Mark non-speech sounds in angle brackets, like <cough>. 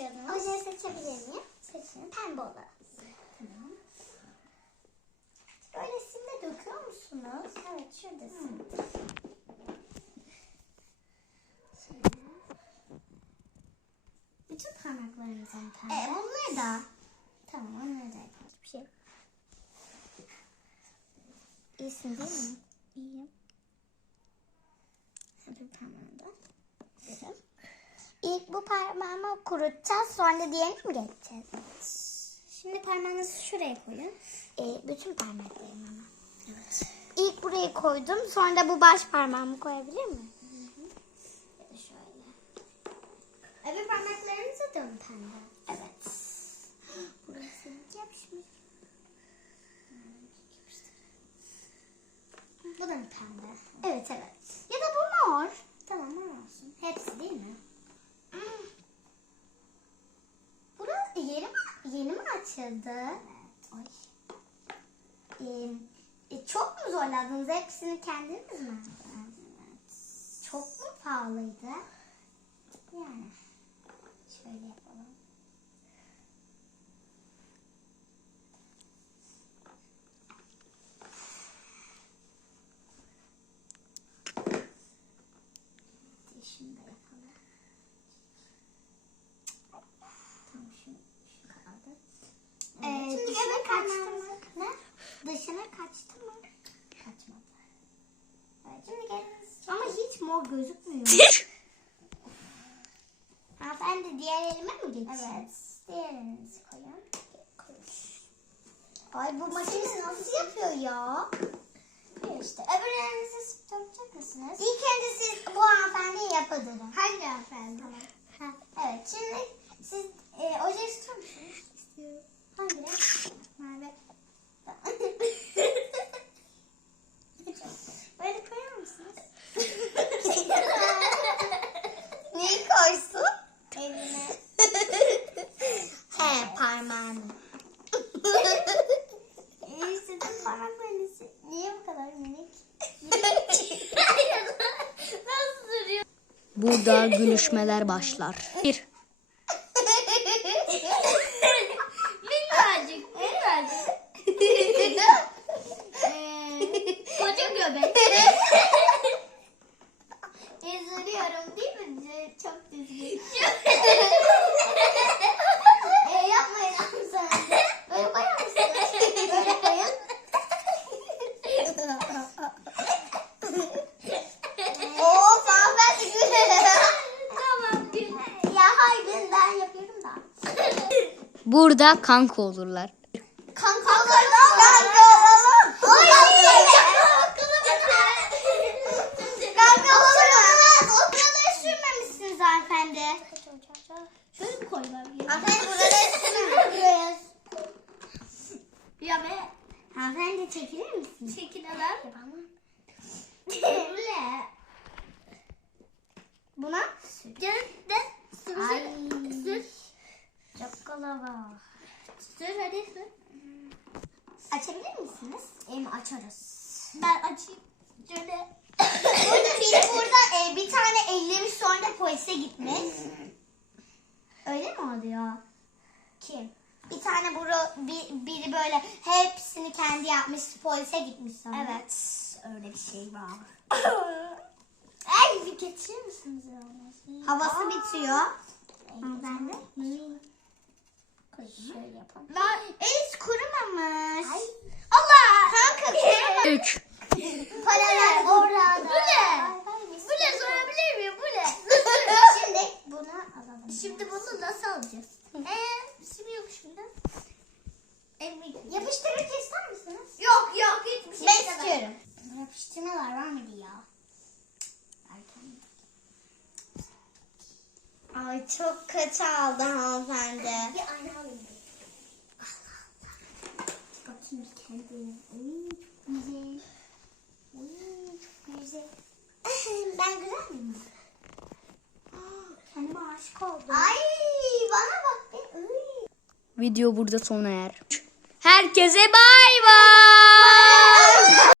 seçiyordunuz. Onları seçebilir miyim? Seçin. Pembe olanı. Tamam. Böyle simle döküyor musunuz? Evet şuradasın. Hmm. Bütün parmaklarınızın pembe. Ee, bunları da. Tamam onları da. Hiçbir şey. İyisin değil mi? İyiyim. İlk bu parmağımı kurutacağız sonra diğerini mi geçeceğiz? Şimdi parmağınızı şuraya koyun. E, bütün parmaklarımı ama. Evet. İlk burayı koydum sonra da bu baş parmağımı koyabilir miyim? Ya da şöyle. Öbür parmaklarınıza dön pembe. Evet. Burası yapışmış. Bu da mı pembe? Evet evet. Ya da bu mor. Tamam mor olsun. Hepsi değil mi? Burası yeni mi, yeni Evet. Oy. Ee, çok mu zorladınız? Hepsini kendiniz mi? Evet. Çok mu pahalıydı? Yani. Şöyle yapalım. Şunu da yapalım. Tamam şu, şu kaldı. Ee, Şimdi dışına öbür kaçtı parmağımı- mı? Ne? Dışına kaçtı mı? Kaçmadı. Evet, şimdi geliniz. Ama hiç mor gözükmüyor. Hanımefendi diğer elime mi geçeyim? Evet. Diğer elinizi koyun. Ay bu makine nasıl yapıyor ya? Bir işte. Öbür elinizi dökecek misiniz? İlk önce siz bu hanımefendiyi yapıdırın. Hangi hanımefendi? Ha, evet şimdi siz e, oje istiyor musunuz? Niye bu kadar minik? Nasıl duruyor? Burada gülüşmeler başlar. Bir. minnacık, minnacık. Ee, koca göbek. Üzülüyorum değil mi? Çok düzgün. <laughs> ee, yapmayın hanımefendi. Böyle koyar mısınız? Böyle koyun. Oo hanımefendi gülüyor. tamam gül. ya hayır ben- ben yapıyorum da. Burada kanka olurlar. Kanka olalım. Kanka. Ay. Kanka olalım. O buraları sürmemişsiniz hanımefendi. Şöyle mi koymak Hanımefendi buraları sürmemişsiniz. Ya be. Hanımefendi çekilir misiniz? Çekinelim. Yapalım. Bu ne? Buna? Gel de sür Ay. sür. Sür. Çok kalabalık. Sür hadi sür. Açabilir misiniz? Em açarız. Ben açayım. Şöyle. Burada biri burada e, bir tane ellemiş sonra da polise gitmiş. Öyle mi oluyor? Kim? Bir tane buru, bir, biri böyle hepsini kendi yapmış polise gitmiş sonra. Evet. Öyle bir şey var. Ay Bir geçirir misiniz yalnız? havası bitiyor. Ben de. Şöyle yapalım. Kurumamış. Ay. Allah! Kanka Üç. paralar orada. Bu ne? Bu ne sorabilir miyim? Bu ne? <laughs> Şimdi bunu alalım. Şimdi bunu nasıl alacağız? Eee şimdi yok şimdi. Yapıştırıcı ister misiniz? Yok yok hiçbir şey Ben istiyorum. Yapıştırmalar var mıydı ya? Ay çok kötü aldı hanımefendi. Bir ayna alayım. Kendini. Oy çok güzel. Oy çok güzel. ben güzel miyim? Kendime aşık oldum. Ay bana bak be. Oy. Video burada sona er. Herkese bay bay.